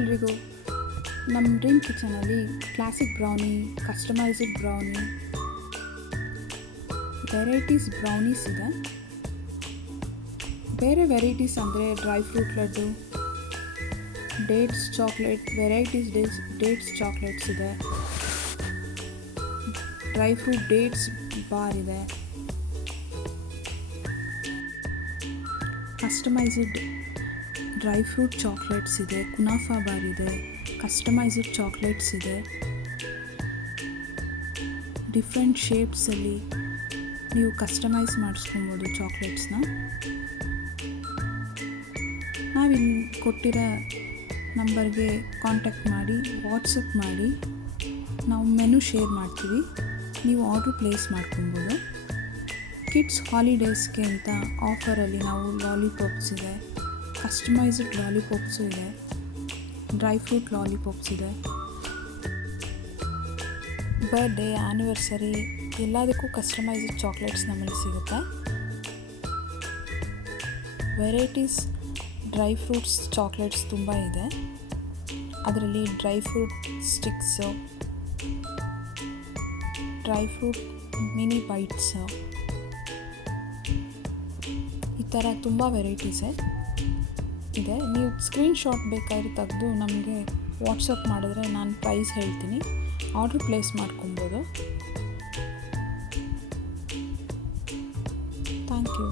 ಎಲ್ರಿಗೂ. ನಮ್ಮ ಡ್ರೀಮ್ ಕಿಚನಲ್ಲಿ classic brownie, customized brownie, varieties brownies ಇದೆ. ಬೇರೆ ವೆರೈಟೀಸ್ ಅಂದರೆ dry fruit laddu, dates chocolate, varieties dates chocolates ಇದೆ, ಡ್ರೈ ಫ್ರೂಟ್ ಡೇಟ್ಸ್ ಬಾರ್ ಇದೆ, ಕಸ್ಟಮೈಸ್ಡ್ ಡ್ರೈ ಫ್ರೂಟ್ ಚಾಕ್ಲೇಟ್ಸ್ ಇದೆ, ಕುನಾಫಾ ಬಾರ್ ಇದೆ, ಕಸ್ಟಮೈಸ್ಡ್ ಚಾಕ್ಲೇಟ್ಸ್ ಇದೆ. ಡಿಫ್ರೆಂಟ್ ಶೇಪ್ಸಲ್ಲಿ ನೀವು ಕಸ್ಟಮೈಸ್ ಮಾಡಿಸ್ಕೊಬೋದು ಚಾಕ್ಲೇಟ್ಸ್ನ. ನಾವಿಲ್ಲಿ ಕೊಟ್ಟಿರೋ ನಂಬರ್ಗೆ ಕಾಂಟ್ಯಾಕ್ಟ್ ಮಾಡಿ, ವಾಟ್ಸಪ್ ಮಾಡಿ, ನಾವು ಮೆನು ಶೇರ್ ಮಾಡ್ತೀವಿ. ನೀವು ಆರ್ಡ್ರ್ ಪ್ಲೇಸ್ ಮಾಡ್ಕೊಬೋದು. ಕಿಡ್ಸ್ ಹಾಲಿಡೇಸ್ಗೆ ಅಂತ ಆಫರಲ್ಲಿ ನಾವು ಲಾಲಿಪಾಪ್ಸ್ ಇದೆ, ಕಸ್ಟಮೈಸ್ಡ್ ಲಾಲಿಪಾಪ್ಸು ಇದೆ, ಡ್ರೈ ಫ್ರೂಟ್ ಲಾಲಿಪಾಪ್ಸ್ ಇದೆ. ಬರ್ಡೇ, ಆ್ಯನಿವರ್ಸರಿ ಎಲ್ಲದಕ್ಕೂ ಕಸ್ಟಮೈಸ್ಡ್ ಚಾಕ್ಲೇಟ್ಸ್ ನಮ್ಮಲ್ಲಿ ಸಿಗುತ್ತೆ. ವೆರೈಟೀಸ್ ಡ್ರೈ ಫ್ರೂಟ್ಸ್ ಚಾಕ್ಲೇಟ್ಸ್ ತುಂಬ ಇದೆ. ಅದರಲ್ಲಿ dry fruit sticks, dry fruit mini bites, ಈ ಥರ ತುಂಬ ವೆರೈಟೀಸ್ ಇದೆ. ನೀವು ಸ್ಕ್ರೀನ್ಶಾಟ್ ಬೇಕಾದ್ರೆ ತೆಗೆದು ನಮಗೆ ವಾಟ್ಸಪ್ ಮಾಡಿದ್ರೆ ನಾನು ಪ್ರೈಸ್ ಹೇಳ್ತೀನಿ, ಆರ್ಡ್ರ್ ಪ್ಲೇಸ್ ಮಾಡ್ಕೊಬೋದು. Thank you.